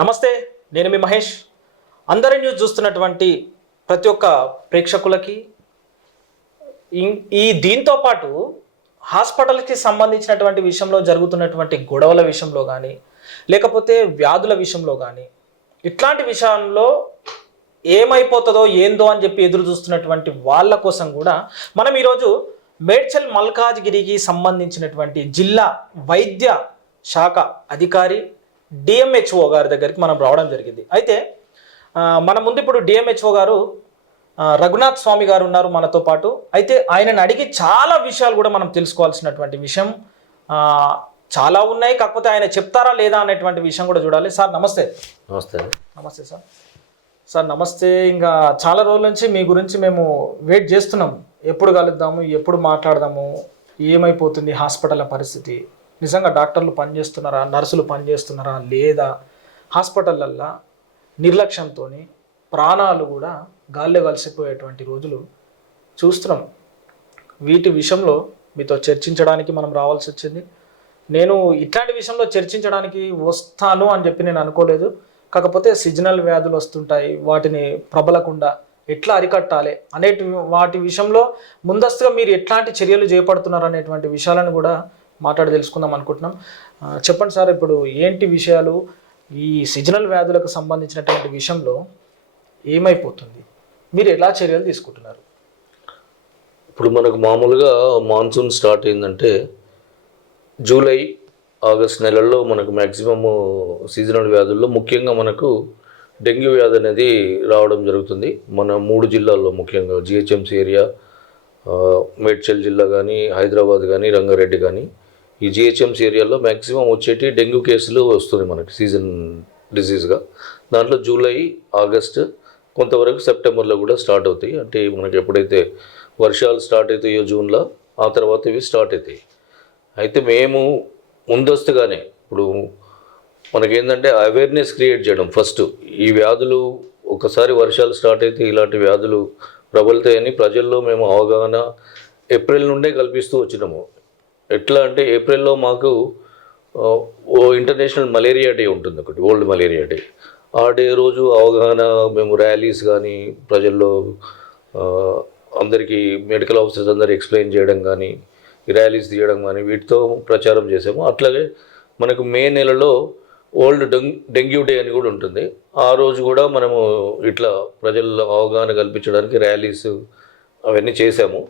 నమస్తే, నేను మీ మహేష్. అందరి న్యూస్ చూస్తున్నటువంటి ప్రతి ఒక్క ప్రేక్షకులకి దీంతో పాటు హాస్పిటల్కి సంబంధించినటువంటి విషయంలో జరుగుతున్నటువంటి గొడవల విషయంలో కానీ లేకపోతే వ్యాధుల విషయంలో కానీ ఇట్లాంటి విషయంలో ఏమైపోతుందో ఏందో అని చెప్పి ఎదురు చూస్తున్నటువంటి వాళ్ళ కోసం కూడా మనం ఈరోజు మేడ్చల్ మల్కాజ్గిరికి సంబంధించినటువంటి జిల్లా వైద్య శాఖ అధికారి డిఎంహెచ్ఓ గారి దగ్గరికి మనం రావడం జరిగింది. అయితే మన ముందు ఇప్పుడు డిఎంహెచ్ఓ గారు రఘునాథ్ స్వామి గారు ఉన్నారు మనతో పాటు. అయితే ఆయనను అడిగి చాలా విషయాలు కూడా మనం తెలుసుకోవాల్సినటువంటి విషయం చాలా ఉన్నాయి. కాకపోతే ఆయన చెప్తారా లేదా అనేటువంటి విషయం కూడా చూడాలి. సార్ నమస్తే. నమస్తే. నమస్తే సార్. సార్ నమస్తే. ఇంకా చాలా రోజుల నుంచి మీ గురించి మేము వెయిట్ చేస్తున్నాం. ఎప్పుడు కలుద్దాము, ఎప్పుడు మాట్లాడదాము, ఏమైపోతుంది హాస్పిటల్ పరిస్థితి, నిజంగా డాక్టర్లు పనిచేస్తున్నారా, నర్సులు పనిచేస్తున్నారా లేదా, హాస్పిటళ్ళల్లో నిర్లక్ష్యంతో ప్రాణాలు కూడా గాల్లో కలిసిపోయేటువంటి రోజులు చూస్తున్నాం. వీటి విషయంలో మీతో చర్చించడానికి మనం రావాల్సి వచ్చింది. నేను ఇట్లాంటి విషయంలో చర్చించడానికి వస్తాను అని చెప్పి నేను అనుకోలేదు. కాకపోతే సీజనల్ వ్యాధులు వస్తుంటాయి, వాటిని ప్రబలకుండా ఎట్లా అరికట్టాలి వాటి విషయంలో ముందస్తుగా మీరు ఎట్లాంటి చర్యలు చేపడుతున్నారు అనేటువంటి విషయాలను కూడా మాట్లాడి తెలుసుకుందాం అనుకుంటున్నాం. చెప్పండి సార్, ఇప్పుడు ఏంటి విషయాలు, ఈ సీజనల్ వ్యాధులకు సంబంధించినటువంటి విషయంలో ఏమైపోతుంది, మీరు ఎలా చర్యలు తీసుకుంటున్నారు? ఇప్పుడు మనకు మామూలుగా మాన్సూన్ స్టార్ట్ అయిందంటే జూలై ఆగస్ట్ నెలల్లో మనకు మ్యాక్సిమమ్ సీజనల్ వ్యాధుల్లో ముఖ్యంగా మనకు డెంగ్యూ వ్యాధి అనేది రావడం జరుగుతుంది. మన 3 జిల్లాల్లో ముఖ్యంగా జిహెచ్ఎంసీ ఏరియా, మేడ్చల్ జిల్లా కానీ, హైదరాబాద్ కానీ, రంగారెడ్డి కానీ, ఈ జిహెచ్ఎంసీ ఏరియాలో మ్యాక్సిమం వచ్చేటి డెంగ్యూ కేసులు వస్తుంది మనకి సీజన్ డిసీజ్గా. దాంట్లో జూలై ఆగస్ట్ కొంతవరకు సెప్టెంబర్లో కూడా స్టార్ట్ అవుతాయి. అంటే మనకి ఎప్పుడైతే వర్షాలు స్టార్ట్ అవుతాయో జూన్లో, ఆ తర్వాత ఇవి స్టార్ట్ అవుతాయి. అయితే మేము ముందస్తుగానే ఇప్పుడు మనకేంటంటే అవేర్నెస్ క్రియేట్ చేయడం ఫస్ట్. ఈ వ్యాధులు ఒకసారి వర్షాలు స్టార్ట్ అయితే ఇలాంటి వ్యాధులు ప్రబలుతాయని ప్రజల్లో మేము అవగాహన ఏప్రిల్ నుండే కల్పిస్తూ వచ్చినాము. ఎట్లా అంటే ఏప్రిల్లో మాకు ఓ ఇంటర్నేషనల్ మలేరియా డే ఉంటుంది, ఒకటి వరల్డ్ మలేరియా డే. ఆ డే రోజు అవగాహన మేము ర్యాలీస్ కానీ ప్రజల్లో అందరికీ మెడికల్ ఆఫీసర్స్ అందరూ ఎక్స్ప్లెయిన్ చేయడం కానీ, ర్యాలీస్ తీయడం కానీ వీటితో ప్రచారం చేసాము. అట్లాగే మనకు మే నెలలో వరల్డ్ డెంగ్యూ డే అని కూడా ఉంటుంది. ఆ రోజు కూడా మనము ఇట్లా ప్రజల్లో అవగాహన కల్పించడానికి ర్యాలీస్ అవన్నీ చేసాము.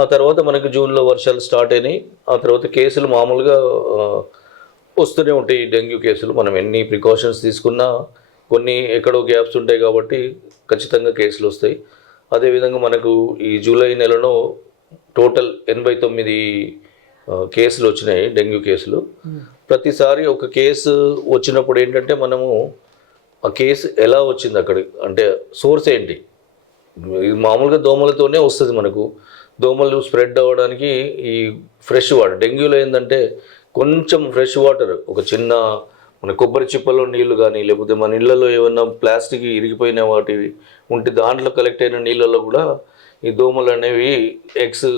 ఆ తర్వాత మనకు జూన్లో వర్షాలు స్టార్ట్ అయినాయి. ఆ తర్వాత కేసులు మామూలుగా వస్తూనే ఉంటాయి. డెంగ్యూ కేసులు మనం ఎన్ని ప్రికాషన్స్ తీసుకున్నా కొన్ని ఎక్కడో గ్యాప్స్ ఉంటాయి కాబట్టి ఖచ్చితంగా కేసులు వస్తాయి. అదేవిధంగా మనకు ఈ జూలై నెలలో టోటల్ 89 కేసులు వచ్చినాయి, డెంగ్యూ కేసులు. ప్రతిసారి ఒక కేసు వచ్చినప్పుడు ఏంటంటే మనము ఆ కేసు ఎలా వచ్చింది అక్కడ అంటే సోర్స్ ఏంటి, ఇది మామూలుగా దోమలతోనే వస్తుంది. మనకు దోమలు స్ప్రెడ్ అవ్వడానికి ఈ ఫ్రెష్ వాటర్, డెంగ్యూలో ఏంటంటే కొంచెం ఫ్రెష్ వాటర్, ఒక చిన్న మన కొబ్బరి చిప్పలో నీళ్లు కానీ లేకపోతే మన ఇళ్లలో ఏమన్నా ప్లాస్టిక్ ఇరిగిపోయిన వాటివి ఉంటే దాంట్లో కలెక్ట్ అయిన నీళ్ళలో కూడా ఈ దోమలు అనేవి ఎగ్స్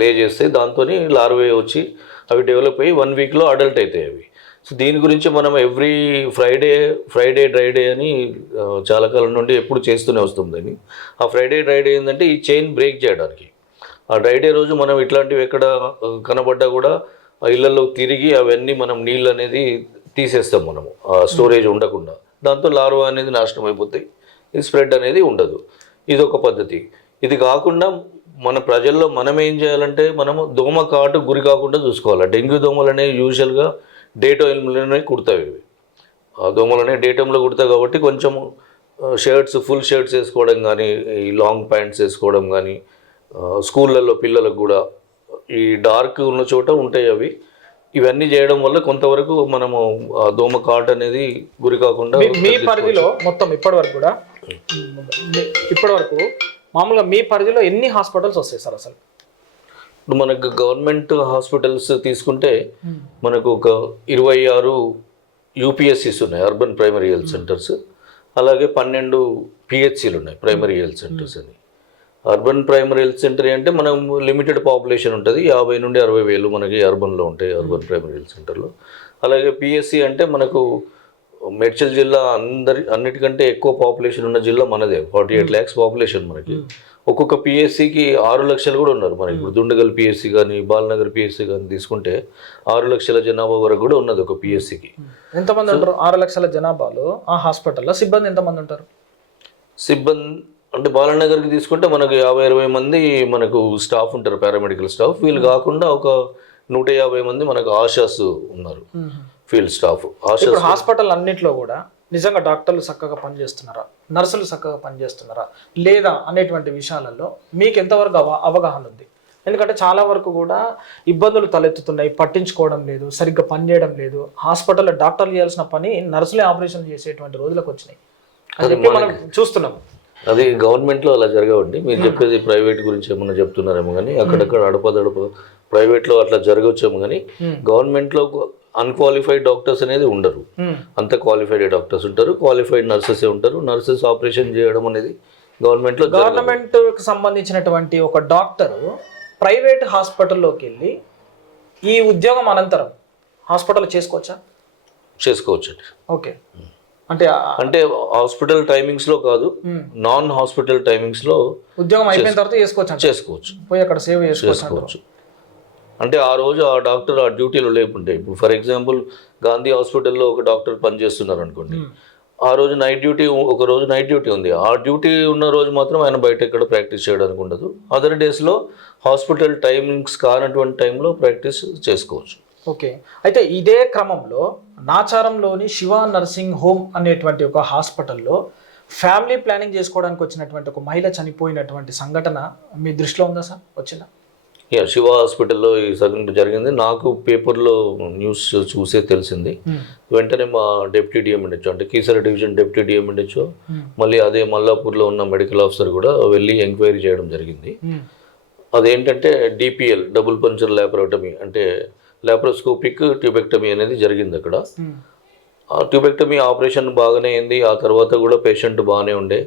లే చేస్తాయి. దాంతో లార్వే వచ్చి అవి డెవలప్ అయ్యి 1 వీక్లో అడల్ట్ అవుతాయి అవి. సో దీని గురించి మనం ఎవ్రీ ఫ్రైడే డ్రై డే అని చాలా కాలం నుండి ఎప్పుడు చేస్తూనే వస్తుందని. ఆ ఫ్రైడే డ్రై డే ఏంటంటే ఈ చైన్ బ్రేక్ చేయడానికి. ఆ డ్రై డే రోజు మనం ఇట్లాంటివి ఎక్కడ కనబడ్డా కూడా ఆ ఇళ్లలో తిరిగి అవన్నీ మనం నీళ్ళు అనేది తీసేస్తాం మనము, ఆ స్టోరేజ్ ఉండకుండా. దాంతో లార్వా అనేది నాశనం అయిపోతాయి, ఈ స్ప్రెడ్ అనేది ఉండదు. ఇది ఒక పద్ధతి. ఇది కాకుండా మన ప్రజల్లో మనం ఏం చేయాలంటే మనము దోమ కాటు గురి కాకుండా చూసుకోవాలి. డెంగ్యూ దోమలు అనేవి యూజువల్గా డే టైంలోనే కుడతాయి. ఇవి ఆ దోమలు అనేవి డే టైంలో కుడతాయి కాబట్టి కొంచెము ఫుల్ షర్ట్స్ వేసుకోవడం కానీ, ఈ లాంగ్ ప్యాంట్స్ వేసుకోవడం కానీ, స్కూళ్ళల్లో పిల్లలకు కూడా ఈ డార్క్ ఉన్న చోట ఉంటాయి అవి. ఇవన్నీ చేయడం వల్ల కొంతవరకు మనము దోమ కాటు అనేది గురి కాకుండా. మీ పరిధిలో మొత్తం ఇప్పటివరకు మామూలుగా మీ పరిధిలో ఎన్ని హాస్పిటల్స్ వస్తాయి సార్ అసలు? ఇప్పుడు మనకు గవర్నమెంట్ హాస్పిటల్స్ తీసుకుంటే మనకు ఒక 26 యూపీఎస్సీస్ ఉన్నాయి, అర్బన్ ప్రైమరీ హెల్త్ సెంటర్స్. అలాగే 12 పిహెచ్సిలు ఉన్నాయి, ప్రైమరీ హెల్త్ సెంటర్స్ అని. అర్బన్ ప్రైమరీ హెల్త్ సెంటర్ అంటే మనం లిమిటెడ్ పాపులేషన్ ఉంటుంది, 50 నుండి 60 వేలు మనకి అర్బన్లో ఉంటాయి, అర్బన్ ప్రైమరీ హెల్త్ సెంటర్లో. అలాగే పిఎస్సి అంటే మనకు మేడ్చల్ జిల్లా అన్నిటికంటే ఎక్కువ పాపులేషన్ ఉన్న జిల్లా మనదే. 48 lakhs పాపులేషన్ మనకి. ఒక్కొక్క పిఎస్సికి 6 లక్షలు కూడా ఉన్నారు మనకి. ఇప్పుడు దుండగల్ పిఎస్సి కానీ బాలనగర్ పిఎస్సి కానీ తీసుకుంటే 6 లక్షల జనాభా వరకు కూడా ఉన్నది ఒక పిఎస్సికి. ఎంతమంది ఉంటారు 6 లక్షల జనాభాలో ఆ హాస్పిటల్లో సిబ్బంది ఎంతమంది ఉంటారు? సిబ్బంది అంటే బాలనగర్కి తీసుకుంటే మనకు 50-60 మంది మనకు స్టాఫ్ ఉంటారు, పారామెడికల్ స్టాఫ్. వీళ్ళు కాకుండా ఒక 150 మంది మనకు ఆశాస్ ఉన్నారు, ఫీల్డ్ స్టాఫ్. ఇప్పుడు హాస్పిటల్ అన్నింటిలో కూడా నిజంగా డాక్టర్లు చక్కగా పనిచేస్తున్నారా, నర్సులు చక్కగా పనిచేస్తున్నారా లేదా అనేటువంటి విషయాలలో మీకు ఎంతవరకు అవగాహన ఉంది? ఎందుకంటే చాలా వరకు కూడా ఇబ్బందులు తలెత్తుతున్నాయి, పట్టించుకోవడం లేదు, సరిగ్గా పనిచేయడం లేదు. హాస్పిటల్లో డాక్టర్లు చేయాల్సిన పని నర్సులే ఆపరేషన్ చేసేటువంటి రోజులకు వచ్చినాయి అని చెప్పి మనం చూస్తున్నాం. అది గవర్నమెంట్లో అలా జరగవండి. మీరు చెప్పేది ప్రైవేట్ గురించి ఏమన్నా చెప్తున్నారేమో కానీ అక్కడక్కడ అడపదడప ప్రైవేట్లో అట్లా జరగవచ్చేమో కానీ గవర్నమెంట్లో అన్క్వాలిఫైడ్ డాక్టర్స్ అనేది ఉండరు. అంత క్వాలిఫైడ్ డాక్టర్స్ ఉంటారు, క్వాలిఫైడ్ నర్సెస్ ఉంటారు. నర్సెస్ ఆపరేషన్ చేయడం అనేది గవర్నమెంట్కి సంబంధించినటువంటి ఒక డాక్టరు ప్రైవేట్ హాస్పిటల్లోకి వెళ్ళి ఈ ఉద్యోగం అనంతరం హాస్పిటల్ చేసుకోవచ్చా? చేసుకోవచ్చు. ఓకే, అంటే హాస్పిటల్ టైమింగ్స్ లో కాదు, నాన్ హాస్పిటల్ టైమింగ్స్ లో ఉద్యోగం అయిపోయిన తర్వాత చేసుకోవచ్చు, పోయి అక్కడ సేవ్ చేసుకోవచ్చు. అంటే ఆ రోజు ఆ డాక్టర్ ఆ డ్యూటీలో లేకుంటే, ఇప్పుడు ఫర్ ఎగ్జాంపుల్ గాంధీ హాస్పిటల్లో ఒక డాక్టర్ పనిచేస్తున్నారు అనుకోండి, ఆ రోజు నైట్ డ్యూటీ, ఒక రోజు నైట్ డ్యూటీ ఉంది, ఆ డ్యూటీ ఉన్న రోజు మాత్రం ఆయన బయట ఎక్కడ ప్రాక్టీస్ చేయడానికి ఉండదు. అదర్ డేస్లో హాస్పిటల్ టైమింగ్స్ కానటువంటి టైంలో ప్రాక్టీస్ చేసుకోవచ్చు. ఓకే, అయితే ఇదే క్రమంలో నాచారంలోని శివ నర్సింగ్ హోమ్ అనేటువంటి ఒక హాస్పిటల్లో ఫ్యామిలీ ప్లానింగ్ చేసుకోవడానికి వచ్చినటువంటి ఒక మహిళ చనిపోయినటువంటి సంఘటన మీ దృష్టిలో ఉందా సార్? వచ్చిందా? శివ హాస్పిటల్లో ఈ సంఘటన జరిగింది. నాకు పేపర్లో న్యూస్ చూసే తెలిసింది. వెంటనే మా డిప్యూటీ డిఎంఎన్హెచ్ఓ అంటే కీసర డివిజన్ డిప్యూటీ డిఎంఎన్హెచ్ఓ మళ్ళీ అదే మల్లాపూర్లో ఉన్న మెడికల్ ఆఫీసర్ కూడా వెళ్ళి ఎంక్వైరీ చేయడం జరిగింది. అదేంటంటే డిపిఎల్, డబుల్ పంచర్ ల్యాపరోటమీ, అంటే ల్యాప్రోస్కోపిక్ ట్యూబెక్టమీ అనేది జరిగింది అక్కడ. ఆ ట్యూబెక్టమీ ఆపరేషన్ బాగానే అయింది. ఆ తర్వాత కూడా పేషెంట్ బాగానే ఉండే.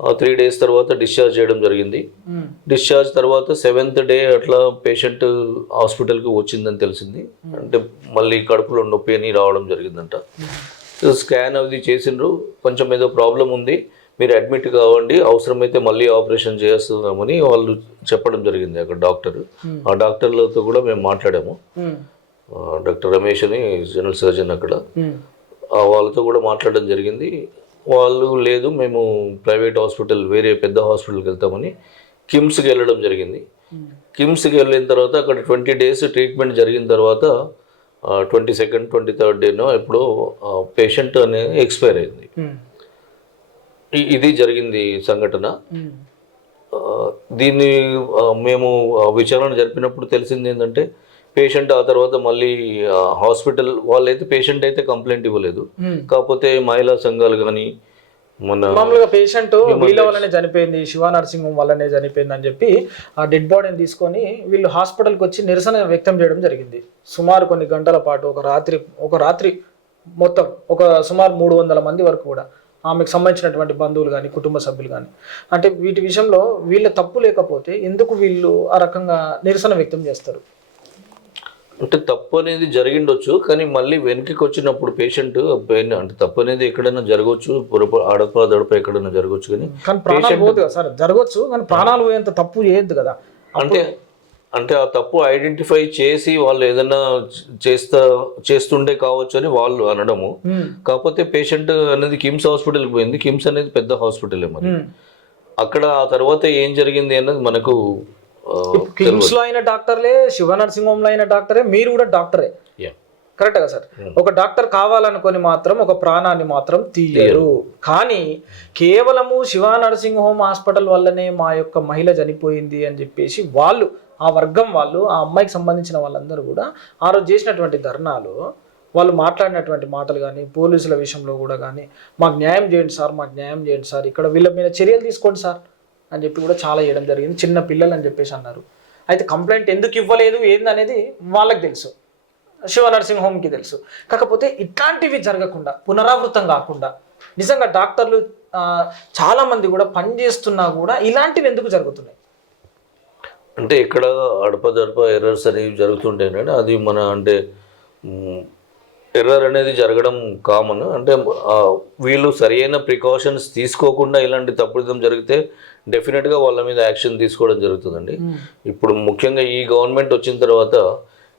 3 days తర్వాత డిశ్చార్జ్ చేయడం జరిగింది. డిశ్చార్జ్ తర్వాత 7th day అట్లా పేషెంట్ హాస్పిటల్కి వచ్చిందని తెలిసింది. అంటే మళ్ళీ కడుపులో నొప్పి అని రావడం జరిగిందంట. స్కాన్ అది చేసిండ్రు, కొంచెం ఏదో ప్రాబ్లం ఉంది, మీరు అడ్మిట్ కావండి, అవసరమైతే మళ్ళీ ఆపరేషన్ చేస్తున్నామని వాళ్ళు చెప్పడం జరిగింది అక్కడ డాక్టర్. ఆ డాక్టర్లతో కూడా మేము మాట్లాడాము. డాక్టర్ రమేష్ అని జనరల్ సర్జన్ అక్కడ, వాళ్ళతో కూడా మాట్లాడడం జరిగింది. వాళ్ళు లేదు, మేము ప్రైవేట్ హాస్పిటల్ వేరే పెద్ద హాస్పిటల్కి వెళ్తామని కిమ్స్కి వెళ్ళడం జరిగింది. కిమ్స్కి వెళ్ళిన తర్వాత అక్కడ 20 days ట్రీట్మెంట్ జరిగిన తర్వాత 22nd 23rd day ఎప్పుడో పేషెంట్ అనేది ఎక్స్పైర్ అయింది. ఇది జరిగింది సంఘటన. దీన్ని మేము విచారణ జరిపినప్పుడు తెలిసింది ఏంటంటే పేషెంట్ ఆ తర్వాత మళ్ళీ హాస్పిటల్ వాళ్ళైతే పేషెంట్ అయితే కంప్లైంట్ ఇవ్వలేదు, కాకపోతే మహిళా సంఘాలు కానీ మామూలుగా పేషెంట్ వీళ్ళ వల్లనే చనిపోయింది, శివ నర్సింగ్ హోమ్ వల్లనే చనిపోయింది అని చెప్పి ఆ డెడ్ బాడీని తీసుకొని వీళ్ళు హాస్పిటల్కి వచ్చి నిరసన వ్యక్తం చేయడం జరిగింది. సుమారు కొన్ని గంటల పాటు ఒక రాత్రి మొత్తం ఒక సుమారు 300 మంది వరకు కూడా ఆమెకు సంబంధించినటువంటి బంధువులు కానీ కుటుంబ సభ్యులు కానీ, అంటే వీటి విషయంలో వీళ్ళ తప్పు లేకపోతే ఎందుకు వీళ్ళు ఆ రకంగా నిరసన వ్యక్తం చేస్తారు? అంటే తప్పు అనేది జరిగిండొచ్చు, కానీ మళ్ళీ వెనక్కి వచ్చినప్పుడు పేషెంట్ అంటే తప్పు అనేది ఎక్కడైనా జరగవచ్చు, అడప దడప ఎక్కడైనా జరగవచ్చు, కానీ ప్రాణాలు పోదు కదా సార్, జరగవచ్చు కానీ ప్రాణాలు పోయేంత తప్పు చేయొద్దు కదా. అంటే ఆ తప్పు ఐడెంటిఫై చేసి వాళ్ళు ఏదైనా చేస్తుండే కావచ్చు అని వాళ్ళు అనడము. కాకపోతే పేషెంట్ అనేది కిమ్స్ హాస్పిటల్కి పోయింది. కిమ్స్ అనేది పెద్ద హాస్పిటలే, మరి అక్కడ ఆ తర్వాత ఏం జరిగింది అన్నది మనకు కిమ్స్ లో అయిన డాక్టర్లే, శివ నర్సింగ్ హోమ్ లో అయిన డాక్టరే, మీరు కూడా డాక్టరే, కరెక్ట్ కదా సార్? ఒక డాక్టర్ కావాలనుకొని మాత్రం ఒక ప్రాణాన్ని మాత్రం తీయరు. కానీ కేవలము శివ నర్సింగ్ హోమ్ హాస్పిటల్ వల్లనే మా యొక్క మహిళ చనిపోయింది అని చెప్పేసి వాళ్ళు, ఆ వర్గం వాళ్ళు, ఆ అమ్మాయికి సంబంధించిన వాళ్ళందరూ కూడా ఆ రోజు చేసినటువంటి ధర్నాలు, వాళ్ళు మాట్లాడినటువంటి మాటలు కానీ, పోలీసుల విషయంలో కూడా కానీ, మాకు న్యాయం చేయండి సార్, మాకు న్యాయం చేయండి సార్, ఇక్కడ వీళ్ళ మీద చర్యలు తీసుకోండి సార్ అని చెప్పి కూడా చాలా చేయడం జరిగింది. చిన్న పిల్లలు అని చెప్పేసి అన్నారు. అయితే కంప్లైంట్ ఎందుకు ఇవ్వలేదు ఏందనేది వాళ్ళకి తెలుసు, శివ నర్సింగ్ హోమ్కి తెలుసు. కాకపోతే ఇట్లాంటివి జరగకుండా, పునరావృతం కాకుండా, నిజంగా డాక్టర్లు చాలామంది కూడా పనిచేస్తున్నా కూడా ఇలాంటివి ఎందుకు జరుగుతున్నాయి? అంటే ఇక్కడ అడపదడప ఎర్రర్స్ అనేవి జరుగుతుంటేనే అది మన అంటే ఎర్రర్ అనేది జరగడం కామన్. అంటే వీళ్ళు సరైన ప్రికాషన్స్ తీసుకోకుండా ఇలాంటి తప్పిదం జరిగితే డెఫినెట్గా వాళ్ళ మీద యాక్షన్ తీసుకోవడం జరుగుతుందండి. ఇప్పుడు ముఖ్యంగా ఈ గవర్నమెంట్ వచ్చిన తర్వాత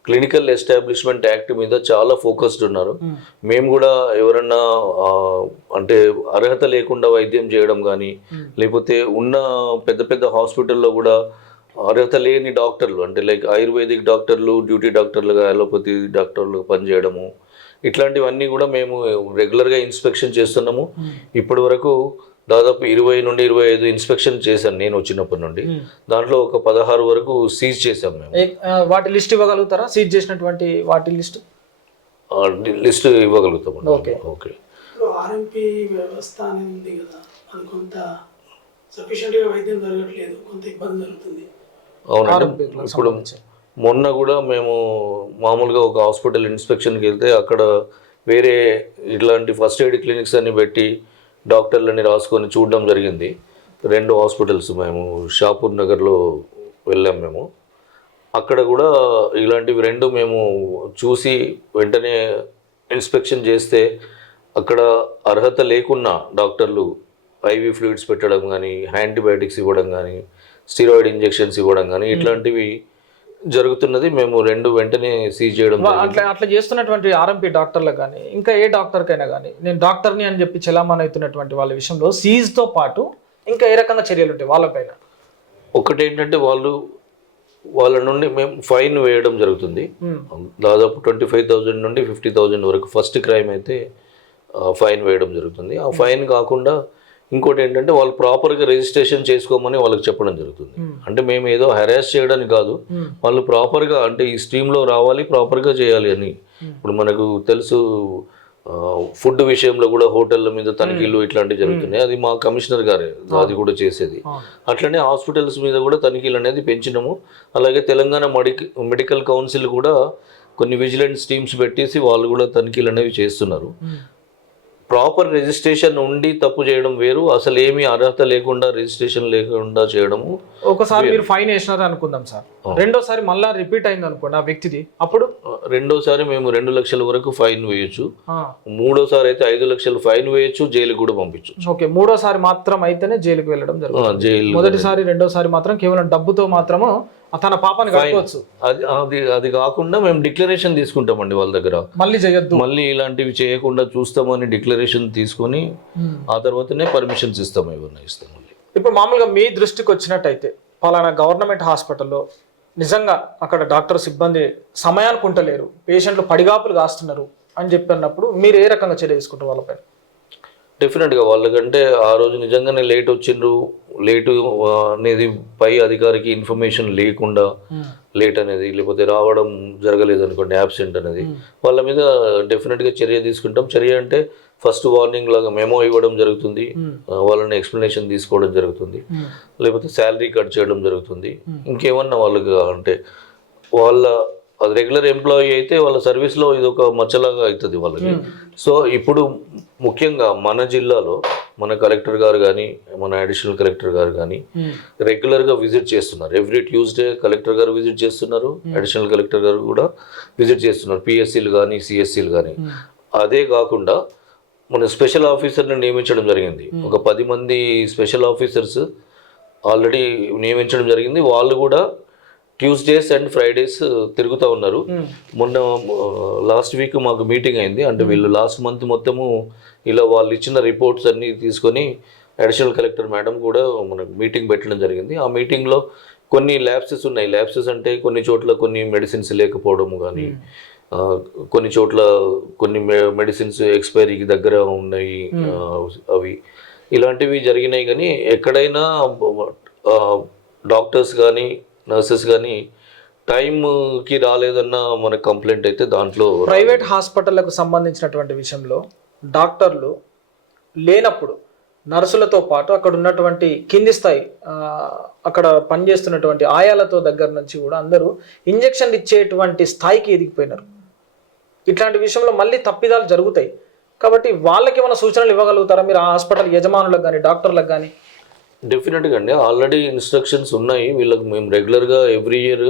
క్లినికల్ ఎస్టాబ్లిష్మెంట్ యాక్ట్ మీద చాలా ఫోకస్డ్ ఉన్నారు. మేము కూడా ఎవరన్నా అంటే అర్హత లేకుండా వైద్యం చేయడం కానీ, లేకపోతే ఉన్న పెద్ద పెద్ద హాస్పిటల్లో కూడా అర్హత లేని డాక్టర్లు, అంటే లైక్ ఆయుర్వేదిక్ డాక్టర్లు డ్యూటీ డాక్టర్లుగా అలోపతి డాక్టర్లు పనిచేయడము, ఇట్లాంటివన్నీ కూడా మేము రెగ్యులర్గా ఇన్స్పెక్షన్ చేస్తున్నాము. ఇప్పటి వరకు దాదాపు 20 నుండి 25 ఇన్స్పెక్షన్ చేశాను నేను వచ్చినప్పటి నుండి. దాంట్లో ఒక 16 వరకు సీజ్ చేశాం మేము. వాటి లిస్ట్ ఇవ్వగలుగుతారా? సీజ్ చేసినటువంటి వాటి లిస్ట్ ఇవ్వగలుగుతాం. ఓకే. ఓకే. ఆర్ఎంపీ వ్యవస్థ అనేది ఉంది కదా, అది కొంత సఫిషియెంట్గా వైద్యం జరగట్లేదు, కొంత ఇబ్బంది జరుగుతుంది. అవునండి. ఇప్పుడు మొన్న కూడా మేము మామూలుగా ఒక హాస్పిటల్ ఇన్స్పెక్షన్కి వెళ్తే అక్కడ వేరే ఇట్లాంటి ఫస్ట్ ఎయిడ్ క్లినిక్స్ అన్ని పెట్టి డాక్టర్లని రాసుకొని చూడడం జరిగింది. 2 హాస్పిటల్స్ మేము షాపూర్ నగర్లో వెళ్ళాం మేము. అక్కడ కూడా ఇలాంటివి 2 మేము చూసి వెంటనే ఇన్స్పెక్షన్ చేస్తే అక్కడ అర్హత లేకున్నా డాక్టర్లు ఐవీ ఫ్లూయిడ్స్ పెట్టడం కానీ, యాంటీబయాటిక్స్ ఇవ్వడం కానీ, స్టిరాయిడ్ ఇంజెక్షన్స్ ఇవ్వడం కానీ ఇట్లాంటివి జరుగుతున్నది. మేము 2 వెంటనే సీజ్ చేయడం. అట్లా చేస్తున్నటువంటి ఆర్ఎంపీ డాక్టర్లకు కానీ, ఇంకా ఏ డాక్టర్కైనా కానీ, నేను డాక్టర్ని అని చెప్పి చలామణి అవుతున్నటువంటి వాళ్ళ విషయంలో సీజ్తో పాటు ఇంకా ఏ రకంగా చర్యలు ఉంటాయి వాళ్ళపైన? ఒకటి ఏంటంటే వాళ్ళ నుండి మేము ఫైన్ వేయడం జరుగుతుంది. దాదాపు 25,000 నుండి 50,000 వరకు ఫస్ట్ క్రైమ్ అయితే ఫైన్ వేయడం జరుగుతుంది. ఆ ఫైన్ కాకుండా ఇంకోటి ఏంటంటే వాళ్ళు ప్రాపర్గా రిజిస్ట్రేషన్ చేసుకోమని వాళ్ళకి చెప్పడం జరుగుతుంది. అంటే మేము ఏదో హెరాస్ చేయడానికి కాదు, వాళ్ళు ప్రాపర్గా అంటే ఈ స్ట్రీమ్లో రావాలి, ప్రాపర్గా చేయాలి అని. ఇప్పుడు మనకు తెలుసు ఫుడ్ విషయంలో కూడా హోటళ్ళ మీద తనిఖీలు ఇట్లాంటివి జరుగుతున్నాయి. అది మా కమిషనర్ గారే అది కూడా చేసేది. అట్లనే హాస్పిటల్స్ మీద కూడా తనిఖీలు అనేది పెంచినాము. అలాగే తెలంగాణ మెడికల్ కౌన్సిల్ కూడా కొన్ని విజిలెన్స్ టీమ్స్ పెట్టేసి వాళ్ళు కూడా తనిఖీలు అనేవి చేస్తున్నారు. ప్రాపర్ రిజిస్ట్రేషన్ ఉండి తప్పు చేయడం వేరు, అసలు ఏమీ అర్హత లేకుండా రిజిస్ట్రేషన్ లేకుండా చేయడము. ఒకసారి మీరు ఫైన్ వేసినారు అనుకుందాం సార్, రెండోసారి మళ్ళీ రిపీట్ అయింది అనుకోండి ఆ వ్యక్తిది, అప్పుడు రెండోసారి మేము 2 లక్షల వరకు ఫైన్ వేయచ్చు, మూడోసారి అయితే 5 లక్షలు ఫైన్ వేయచ్చు, జైలుకి కూడా పంపించు. ఓకే, మూడోసారి మాత్రం అయితేనే జైలుకి వెళ్ళడం జరుగుతుంది. మొదటిసారి రెండోసారి మాత్రం కేవలం డబ్బుతో మాత్రము తన పాపని కట్టుకోవచ్చు. అది కాకుండా మేము డిక్లరేషన్ తీసుకుంటామండి వాళ్ళ దగ్గర, మళ్ళీ చేయొద్దు, మళ్ళీ ఇలాంటివి చేయకుండా చూస్తామని డిక్లరేషన్ తీసుకొని ఆ తర్వాతనే పర్మిషన్స్ ఇస్తాము, ఏమన్నా ఇస్తాం. ఇప్పుడు మామూలుగా మీ దృష్టికి వచ్చినట్టయితే పలానా గవర్నమెంట్ హాస్పిటల్లో నిజంగా అక్కడ డాక్టర్ సిబ్బంది సమయానికి ఉంటలేరు, పేషెంట్లు పడిగాపులు కాస్తున్నారు అని చెప్పినప్పుడు మీరు ఏ రకంగా చర్య తీసుకుంటారు వాళ్ళపై? డెఫినెట్గా వాళ్ళకంటే ఆ రోజు నిజంగానే లేట్ వచ్చిండ్రు, లేటు అనేది పై అధికారికి ఇన్ఫర్మేషన్ లేకుండా లేట్ అనేది, లేకపోతే రావడం జరగలేదు అనుకోండి, యాబ్సెంట్ అనేది, వాళ్ళ మీద డెఫినెట్గా చర్య తీసుకుంటాం. చర్య అంటే ఫస్ట్ వార్నింగ్ లాగా మెమో ఇవ్వడం జరుగుతుంది, వాళ్ళని ఎక్స్ప్లెనేషన్ తీసుకోవడం జరుగుతుంది, లేకపోతే శాలరీ కట్ చేయడం జరుగుతుంది. ఇంకేమన్నా వాళ్ళకి అంటే వాళ్ళ అది రెగ్యులర్ ఎంప్లాయీ అయితే వాళ్ళ సర్వీస్లో ఇది ఒక మచ్చలాగా అవుతుంది వాళ్ళకి. సో ఇప్పుడు ముఖ్యంగా మన జిల్లాలో మన కలెక్టర్ గారు కానీ, మన అడిషనల్ కలెక్టర్ గారు కానీ రెగ్యులర్గా విజిట్ చేస్తున్నారు. ఎవ్రీ ట్యూస్డే కలెక్టర్ గారు విజిట్ చేస్తున్నారు, అడిషనల్ కలెక్టర్ గారు కూడా విజిట్ చేస్తున్నారు, పిఎస్సీలు కానీ సిఎస్సీలు కానీ. అదే కాకుండా మన స్పెషల్ ఆఫీసర్ని నియమించడం జరిగింది. ఒక 10 మంది స్పెషల్ ఆఫీసర్స్ ఆల్రెడీ నియమించడం జరిగింది. వాళ్ళు కూడా ట్యూస్డేస్ అండ్ ఫ్రైడేస్ తిరుగుతూ ఉన్నారు. మొన్న లాస్ట్ వీక్ మాకు మీటింగ్ అయింది. అంటే వీళ్ళు లాస్ట్ మంత్ మొత్తము ఇలా వాళ్ళు ఇచ్చిన రిపోర్ట్స్ అన్నీ తీసుకొని అడిషనల్ కలెక్టర్ మేడం కూడా మనకు మీటింగ్ పెట్టడం జరిగింది. ఆ మీటింగ్లో కొన్ని ల్యాబ్సెస్ ఉన్నాయి. ల్యాబ్సెస్ అంటే కొన్ని చోట్ల కొన్ని మెడిసిన్స్ లేకపోవడం కానీ, కొన్ని చోట్ల కొన్ని మెడిసిన్స్ ఎక్స్పైరీకి దగ్గర ఉన్నాయి, అవి ఇలాంటివి జరిగినాయి. కానీ ఎక్కడైనా డాక్టర్స్ కానీ నర్సెస్ కానీ టైంకి రాలేదన్న మనకు కంప్లైంట్ అయితే దాంట్లో. ప్రైవేట్ హాస్పిటళ్లకు సంబంధించినటువంటి విషయంలో డాక్టర్లు లేనప్పుడు నర్సులతో పాటు అక్కడ ఉన్నటువంటి కింది స్థాయి అక్కడ పనిచేస్తున్నటువంటి ఆయాలతో దగ్గర నుంచి కూడా అందరూ ఇంజెక్షన్ ఇచ్చేటువంటి స్థాయికి ఎదిగిపోయినారు. ఇట్లాంటి విషయంలో మళ్ళీ తప్పిదాలు జరుగుతాయి. కాబట్టి వాళ్ళకి ఏమైనా సూచనలు ఇవ్వగలుగుతారా మీరు, ఆ హాస్పిటల్ యజమానులకు కానీ డాక్టర్లకు కానీ? డెఫినెట్గా అండి, ఆల్రెడీ ఇన్స్ట్రక్షన్స్ ఉన్నాయి వీళ్ళకి. మేము రెగ్యులర్గా ఎవ్రీ ఇయర్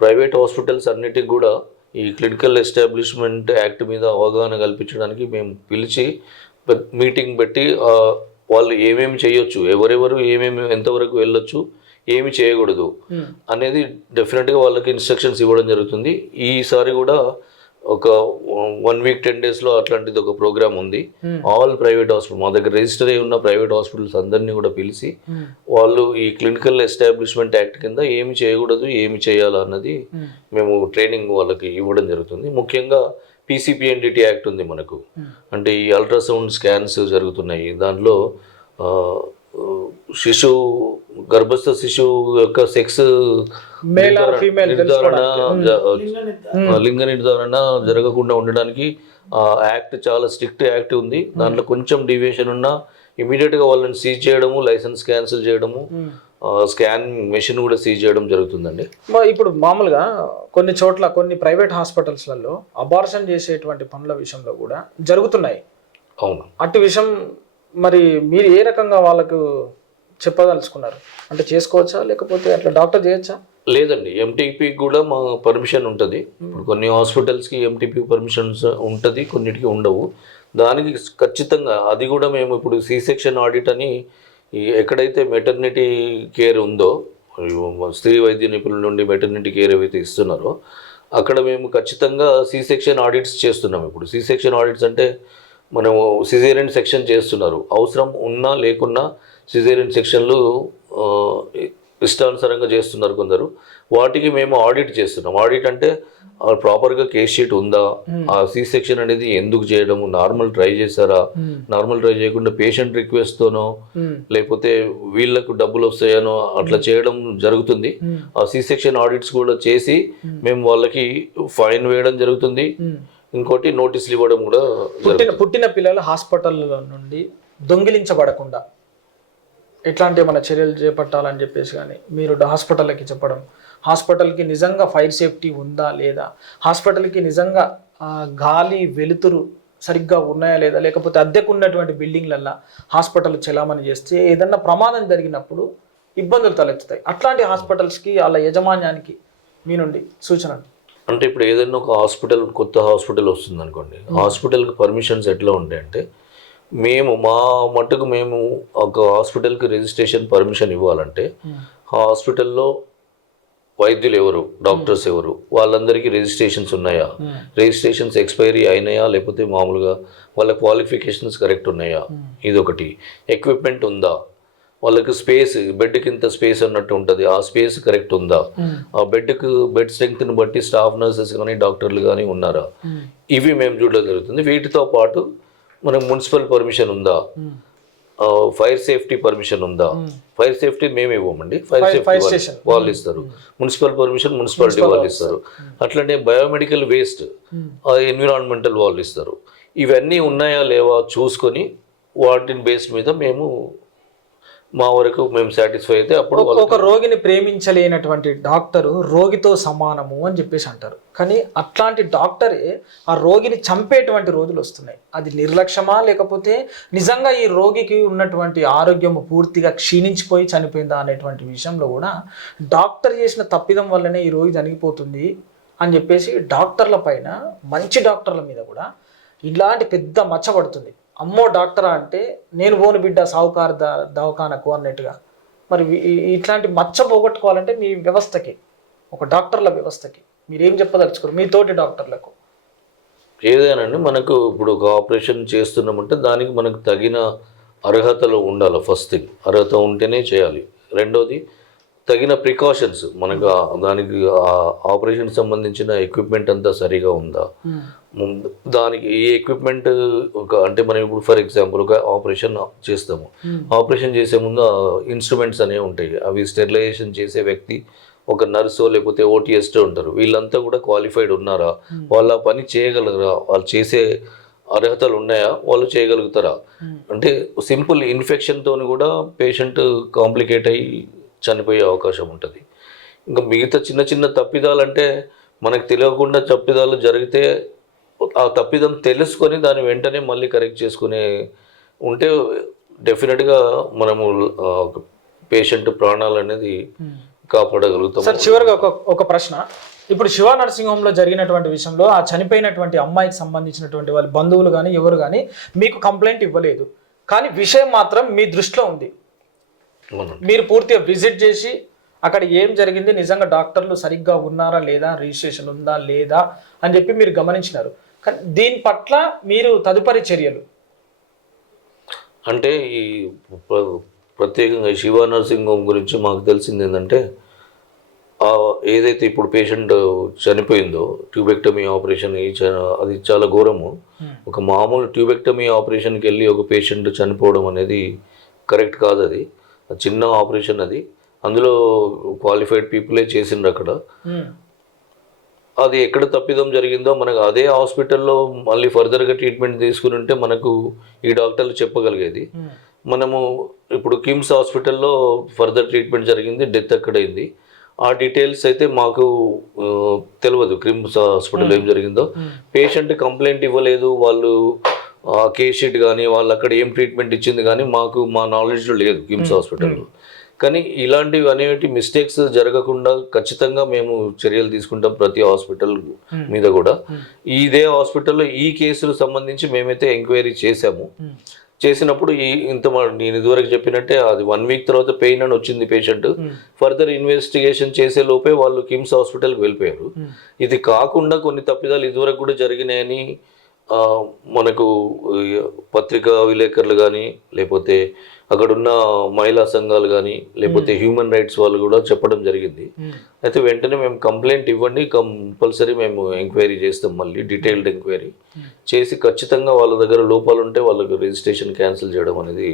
ప్రైవేట్ హాస్పిటల్స్ అన్నిటికి కూడా ఈ క్లినికల్ ఎస్టాబ్లిష్మెంట్ యాక్ట్ మీద అవగాహన కల్పించడానికి మేము పిలిచి మీటింగ్ పెట్టి వాళ్ళు ఏమేమి చేయొచ్చు, ఎవరెవరు ఏమేమి ఎంతవరకు వెళ్ళొచ్చు, ఏమి చేయకూడదు అనేది డెఫినెట్గా వాళ్ళకి ఇన్స్ట్రక్షన్స్ ఇవ్వడం జరుగుతుంది. ఈసారి కూడా ఒక 1 వీక్ 10 డేస్లో అట్లాంటిది ఒక ప్రోగ్రామ్ ఉంది. ఆల్ ప్రైవేట్ హాస్పిటల్, మా దగ్గర రిజిస్టర్ అయి ఉన్న ప్రైవేట్ హాస్పిటల్స్ అందరినీ కూడా పిలిచి వాళ్ళు ఈ క్లినికల్ ఎస్టాబ్లిష్మెంట్ యాక్ట్ కింద ఏమి చేయకూడదు, ఏమి చేయాలా అన్నది మేము ట్రైనింగ్ వాళ్ళకి ఇవ్వడం జరుగుతుంది. ముఖ్యంగా PCPNDT యాక్ట్ ఉంది మనకు, అంటే ఈ అల్ట్రాసౌండ్ స్కాన్స్ జరుగుతున్నాయి. దాంట్లో గర్భస్థ శిశువు యొక్క సెక్స్ నిర్ధారణ, లింగ నిర్ధారణ జరగకుండా ఉండడానికి యాక్ట్ చాలా స్ట్రిక్ట్ యాక్ట్ ఉంది. దాంట్లో కొంచెం డీవియేషన్ ఉన్నా ఇమీడియట్గా వాళ్ళని సీజ్ చేయడము, లైసెన్స్ క్యాన్సిల్ చేయడము, స్కాన్ మెషిన్ కూడా సీజ్ చేయడం జరుగుతుందండి. ఇప్పుడు మామూలుగా కొన్ని చోట్ల కొన్ని ప్రైవేట్ హాస్పిటల్స్లలో అబార్షన్ చేసేటువంటి పనుల విషయంలో కూడా జరుగుతున్నాయి. అవును, అటు విషయం మరి మీరు ఏ రకంగా వాళ్ళకు చెప్పదలుచుకున్నారు? అంటే చేసుకోవచ్చా, లేకపోతే అట్లా డాక్టర్ చేయొచ్చా? లేదండి, ఎంటీపీ కూడా మా పర్మిషన్ ఉంటుంది. ఇప్పుడు కొన్ని హాస్పిటల్స్కి ఎంటీపీ పర్మిషన్స్ ఉంటుంది, కొన్నిటికి ఉండవు. దానికి ఖచ్చితంగా అది కూడా మేము ఇప్పుడు C-సెక్షన్ ఆడిట్ అని ఎక్కడైతే మెటర్నిటీ కేర్ ఉందో, స్త్రీ వైద్య నిపుణుల నుండి మెటర్నిటీ కేర్ ఏవైతే ఇస్తున్నారో అక్కడ మేము ఖచ్చితంగా C-సెక్షన్ ఆడిట్స్ చేస్తున్నాం. ఇప్పుడు C-సెక్షన్ ఆడిట్స్ అంటే మనము సిజేరియన్ సెక్షన్ చేస్తున్నారు, అవసరం ఉన్నా లేకున్నా సిజేరియన్ సెక్షన్లు ఇష్టానుసారంగా చేస్తున్నారు కొందరు, వాటికి మేము ఆడిట్ చేస్తున్నాం. ఆడిట్ అంటే ప్రాపర్గా కేస్ షీట్ ఉందా, ఆ C-సెక్షన్ అనేది ఎందుకు చేయడము, నార్మల్ ట్రై చేశారా, నార్మల్ ట్రై చేయకుండా పేషెంట్ రిక్వెస్ట్తోనో లేకపోతే వీళ్ళకు డబ్బులు వస్తాయనో అట్లా చేయడం జరుగుతుంది. ఆ C-సెక్షన్ ఆడిట్స్ కూడా చేసి మేము వాళ్ళకి ఫైన్ వేయడం జరుగుతుంది. ఇంకోటి నోటీసులు ఇవ్వడం కూడా. పుట్టిన పిల్లలు హాస్పిటల్లో నుండి దొంగిలించబడకుండా ఎట్లాంటి ఏమైనా చర్యలు చేపట్టాలని చెప్పేసి కానీ మీరు హాస్పిటల్కి చెప్పడం, హాస్పిటల్కి నిజంగా ఫైర్ సేఫ్టీ ఉందా లేదా, హాస్పిటల్కి నిజంగా గాలి వెలుతురు సరిగ్గా ఉన్నాయా లేదా, లేకపోతే అద్దెకు ఉన్నటువంటి బిల్డింగ్లల్లో హాస్పిటల్ చలామణి చేస్తే ఏదన్నా ప్రమాదం జరిగినప్పుడు ఇబ్బందులు తలెత్తుతాయి. అట్లాంటి హాస్పిటల్స్కి వాళ్ళ యజమాన్యానికి మీ నుండి సూచనలు. అంటే ఇప్పుడు ఏదైనా ఒక హాస్పిటల్, కొత్త హాస్పిటల్ వస్తుంది అనుకోండి, హాస్పిటల్కి పర్మిషన్స్ ఎట్లా ఉంటాయంటే మేము మా మట్టుకు మేము ఒక హాస్పిటల్కి రిజిస్ట్రేషన్ పర్మిషన్ ఇవ్వాలంటే ఆ హాస్పిటల్లో వైద్యులు ఎవరు, డాక్టర్స్ ఎవరు, వాళ్ళందరికీ రిజిస్ట్రేషన్స్ ఉన్నాయా, రిజిస్ట్రేషన్స్ ఎక్స్పైరీ అయినాయా, లేకపోతే మామూలుగా వాళ్ళ క్వాలిఫికేషన్స్ కరెక్ట్ ఉన్నాయా, ఇదొకటి. ఎక్విప్మెంట్ ఉందా, వాళ్ళకి స్పేస్, బెడ్కి ఇంత స్పేస్ అన్నట్టు ఉంటుంది, ఆ స్పేస్ కరెక్ట్ ఉందా, ఆ బెడ్ స్ట్రెంగ్త్ని బట్టి స్టాఫ్ నర్సెస్ కానీ డాక్టర్లు కానీ ఉన్నారా, ఇవి మేము చూడడం జరుగుతుంది. వీటితో పాటు మనకు మున్సిపల్ పర్మిషన్ ఉందా, ఫైర్ సేఫ్టీ పర్మిషన్ ఉందా. ఫైర్ సేఫ్టీ మేము ఇవ్వమండి, ఫైర్ సేఫ్టీ వాళ్ళు ఇస్తారు. మున్సిపల్ పర్మిషన్ మున్సిపాలిటీ వాళ్ళు ఇస్తారు. అట్లనే బయోమెడికల్ వేస్ట్ ఎన్విరాన్మెంటల్ వాళ్ళు ఇస్తారు. ఇవన్నీ ఉన్నాయా లేవా చూసుకొని వాటిని బేస్ మీద మేము మా వరకు మేము సాటిస్ఫై అయితే అప్పుడు. ఒక రోగిని ప్రేమించలేనటువంటి డాక్టరు రోగితో సమానము అని చెప్పేసి అంటారు, కానీ అట్లాంటి డాక్టరే ఆ రోగిని చంపేటువంటి రోజులు వస్తున్నాయి. అది నిర్లక్ష్యమా, లేకపోతే నిజంగా ఈ రోగికి ఉన్నటువంటి ఆరోగ్యం పూర్తిగా క్షీణించిపోయి చనిపోయిందా అనేటువంటి విషయంలో కూడా డాక్టర్ చేసిన తప్పిదం వల్లనే ఈ రోగి చనిపోతుంది అని చెప్పేసి డాక్టర్ల పైన, మంచి డాక్టర్ల మీద కూడా ఇలాంటి పెద్ద మచ్చ పడుతుంది. అమ్మో డాక్టరా అంటే నేను పోను బిడ్డ సావుకారు దవాఖానకు అన్నట్టుగా. మరి ఇట్లాంటి మచ్చ పోగొట్టుకోవాలంటే మీ వ్యవస్థకి, ఒక డాక్టర్ల వ్యవస్థకి మీరేం చెప్పదలుచుకోరు మీ తోటి డాక్టర్లకు? ఏదైనాండి, మనకు ఇప్పుడు ఒక ఆపరేషన్ చేస్తున్నామంటే దానికి మనకు తగిన అర్హతలు ఉండాలి. ఫస్ట్ థింగ్ అర్హత ఉంటేనే చేయాలి. రెండోది తగిన ప్రికాషన్స్, మనకు దానికి ఆపరేషన్ సంబంధించిన ఎక్విప్మెంట్ అంతా సరిగా ఉందా, దానికి ఈ ఎక్విప్మెంట్ ఒక అంటే మనం ఇప్పుడు ఫర్ ఎగ్జాంపుల్ ఒక ఆపరేషన్ చేస్తాము, ఆపరేషన్ చేసే ముందు ఇన్స్ట్రుమెంట్స్ అనేవి ఉంటాయి. అవి స్టెరిలైజేషన్ చేసే వ్యక్తి ఒక నర్సో లేకపోతే ఓటీఎస్టో ఉంటారు. వీళ్ళంతా కూడా క్వాలిఫైడ్ ఉన్నారా, వాళ్ళ పని చేయగలరా, వాళ్ళు చేసే అర్హతలు ఉన్నాయా, వాళ్ళు చేయగలుగుతారా. అంటే సింపుల్ ఇన్ఫెక్షన్తో కూడా పేషెంట్ కాంప్లికేట్ అయ్యి చనిపోయే అవకాశం ఉంటుంది. ఇంకా మిగతా చిన్న చిన్న తప్పిదాలంటే మనకు తెలియకుండా తప్పిదాలు జరిగితే ఆ తప్పిదం తెలుసుకొని దాన్ని వెంటనే మళ్ళీ కరెక్ట్ చేసుకునే ఉంటే డెఫినెట్గా మనము పేషెంట్ ప్రాణాలు అనేది కాపాడగలుగుతాం. సార్ చివరిగా ఒక ప్రశ్న, ఇప్పుడు శివ నర్సింగ్ హోమ్లో జరిగినటువంటి విషయంలో ఆ చనిపోయినటువంటి అమ్మాయికి సంబంధించినటువంటి వాళ్ళ బంధువులు కానీ ఎవరు కానీ మీకు కంప్లైంట్ ఇవ్వలేదు, కానీ విషయం మాత్రం మీ దృష్టిలో ఉంది. మీరు పూర్తిగా విజిట్ చేసి అక్కడ ఏం జరిగింది, నిజంగా డాక్టర్లు సరిగ్గా ఉన్నారా లేదా, రిజిస్ట్రేషన్ ఉందా లేదా అని చెప్పి మీరు గమనించినారు. కానీ దీని పట్ల మీరు తదుపరి చర్యలు అంటే ఈ ప్రత్యేకంగా శివ నర్సింగ్ హోమ్ గురించి మాకు తెలిసింది ఏంటంటే, ఏదైతే ఇప్పుడు పేషెంట్ చనిపోయిందో ట్యూబెక్టమీ ఆపరేషన్, అది చాలా ఘోరము. ఒక మామూలు ట్యూబెక్టమీ ఆపరేషన్కి వెళ్ళి ఒక పేషెంట్ చనిపోవడం అనేది కరెక్ట్ కాదు. అది చిన్న ఆపరేషన్, అది అందులో క్వాలిఫైడ్ పీపులే చేసిండ్రు అక్కడ. అది ఎక్కడ తప్పిదం జరిగిందో మనకు అదే హాస్పిటల్లో మళ్ళీ ఫర్దర్గా ట్రీట్మెంట్ తీసుకుని ఉంటే మనకు ఈ డాక్టర్లు చెప్పగలిగేది. మనము ఇప్పుడు కిమ్స్ హాస్పిటల్లో ఫర్దర్ ట్రీట్మెంట్ జరిగింది, డెత్ అక్కడైంది. ఆ డీటెయిల్స్ అయితే మాకు తెలియదు కిమ్స్ హాస్పిటల్లో ఏం జరిగిందో. పేషెంట్ కంప్లైంట్ ఇవ్వలేదు, వాళ్ళు కేస్ షీట్ కానీ వాళ్ళు అక్కడ ఏం ట్రీట్మెంట్ ఇచ్చింది కానీ మాకు మా నాలెడ్జ్లో లేదు కిమ్స్ హాస్పిటల్లో. కానీ ఇలాంటివి అనేవి మిస్టేక్స్ జరగకుండా ఖచ్చితంగా మేము చర్యలు తీసుకుంటాం ప్రతి హాస్పిటల్ మీద కూడా. ఇదే హాస్పిటల్లో ఈ కేసులకు సంబంధించి మేమైతే ఎంక్వైరీ చేశాము. చేసినప్పుడు నేను ఇదివరకు చెప్పినట్టే అది 1 వీక్ తర్వాత పెయిన్ అని వచ్చింది పేషెంట్. ఫర్దర్ ఇన్వెస్టిగేషన్ చేసే లోపే వాళ్ళు కిమ్స్ హాస్పిటల్కి వెళ్ళిపోయారు. ఇది కాకుండా కొన్ని తప్పిదాలు ఇదివరకు కూడా జరిగినాయని మనకు పత్రికా విలేకరులు కానీ, లేకపోతే అక్కడున్న మహిళా సంఘాలు కానీ, లేకపోతే హ్యూమన్ రైట్స్ వాళ్ళు కూడా చెప్పడం జరిగింది. అయితే వెంటనే మేము కంప్లైంట్ ఇవ్వండి, కంపల్సరీ మేము ఎంక్వైరీ చేస్తాం, మళ్ళీ డీటెయిల్డ్ ఎంక్వైరీ చేసి ఖచ్చితంగా వాళ్ళ దగ్గర లోపాలు ఉంటే వాళ్ళకి రిజిస్ట్రేషన్ క్యాన్సిల్ చేయడం అనేది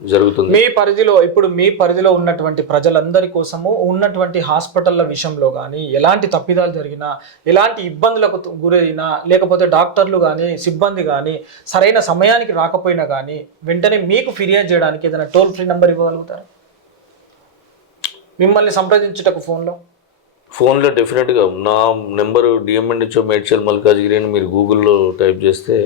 జరుగుతుంది. మీ పరిధిలో ఇప్పుడు మీ పరిధిలో ఉన్నటువంటి ప్రజలందరి కోసము ఉన్నటువంటి హాస్పిటల్ల విషయంలో కానీ ఎలాంటి తప్పిదాలు జరిగినా, ఎలాంటి ఇబ్బందులకు గురైనా, లేకపోతే డాక్టర్లు కానీ సిబ్బంది కానీ సరైన సమయానికి రాకపోయినా కానీ వెంటనే మీకు ఫిర్యాదు చేయడానికి ఏదైనా టోల్ ఫ్రీ నెంబర్ ఇవ్వగలుగుతారా? మిమ్మల్ని సంప్రదించుటకు ఫోన్లో డెఫినెట్గా నా నెంబరు డిఎంఎన్హెచ్ఓ మేడ్చల్ మల్కాజ్గిరి అని మీరు గూగుల్లో టైప్ చేస్తే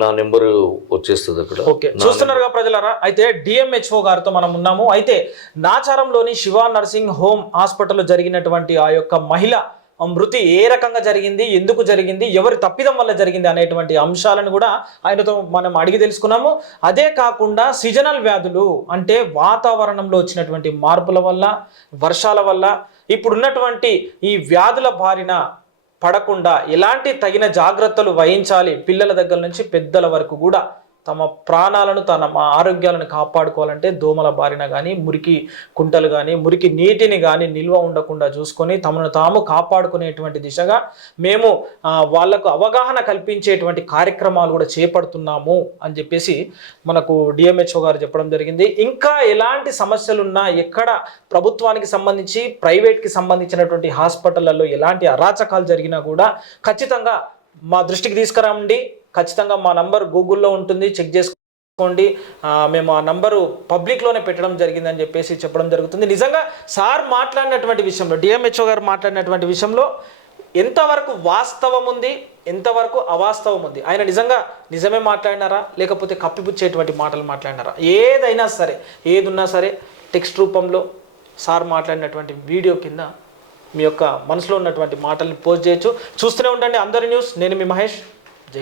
నా నెంబరు వచ్చేస్తుంది అక్కడ. ఓకే, చూస్తున్నారుగా ప్రజలారా. అయితే డిఎంహెచ్ఓ గారితో మనం ఉన్నాము. అయితే నాచారంలోని శివ నర్సింగ్ హోమ్ హాస్పిటల్లో జరిగినటువంటి ఆ యొక్క మహిళ మృతి ఏ రకంగా జరిగింది, ఎందుకు జరిగింది, ఎవరి తప్పిదం వల్ల జరిగింది అనేటువంటి అంశాలను కూడా ఆయనతో మనం అడిగి తెలుసుకున్నాము. అదే కాకుండా సీజనల్ వ్యాధులు అంటే వాతావరణంలో వచ్చినటువంటి మార్పుల వల్ల, వర్షాల వల్ల ఇప్పుడున్నటువంటి ఈ వ్యాధుల బారిన పడకుండా ఎలాంటి తగిన జాగ్రత్తలు వహించాలి, పిల్లల దగ్గర నుంచి పెద్దల వరకు కూడా తమ ప్రాణాలను మా ఆరోగ్యాలను కాపాడుకోవాలంటే దోమల బారిన కానీ, మురికి కుంటలు కానీ, మురికి నీటిని కానీ నిల్వ ఉండకుండా చూసుకొని తమను తాము కాపాడుకునేటువంటి దిశగా మేము వాళ్లకు అవగాహన కల్పించేటువంటి కార్యక్రమాలు కూడా చేపడుతున్నాము అని చెప్పేసి మనకు డిఎంహెచ్ఓ గారు చెప్పడం జరిగింది. ఇంకా ఎలాంటి సమస్యలున్నా, ఎక్కడ ప్రభుత్వానికి సంబంధించి ప్రైవేట్కి సంబంధించినటువంటి హాస్పిటళ్లలో ఎలాంటి అరాచకాలు జరిగినా కూడా ఖచ్చితంగా మా దృష్టికి తీసుకురండి. ఖచ్చితంగా మా నంబర్ గూగుల్లో ఉంటుంది, చెక్ చేసుకోండి. మేము ఆ నంబరు పబ్లిక్లోనే పెట్టడం జరిగిందని చెప్పేసి చెప్పడం జరుగుతుంది. నిజంగా సార్ మాట్లాడినటువంటి విషయంలో, డిఎంహెచ్ఓ గారు మాట్లాడినటువంటి విషయంలో ఎంతవరకు వాస్తవం ఉంది, ఎంతవరకు అవాస్తవం ఉంది, ఆయన నిజమే మాట్లాడినారా లేకపోతే కప్పిపుచ్చేటువంటి మాటలు మాట్లాడినారా, ఏదైనా సరే, ఏదున్నా సరే టెక్స్ట్ రూపంలో సార్ మాట్లాడినటువంటి వీడియో కింద మీ యొక్క మనసులో ఉన్నటువంటి మాటల్ని పోస్ట్ చేయొచ్చు. చూస్తూనే ఉండండి అందరి న్యూస్. నేను మీ మహేష్.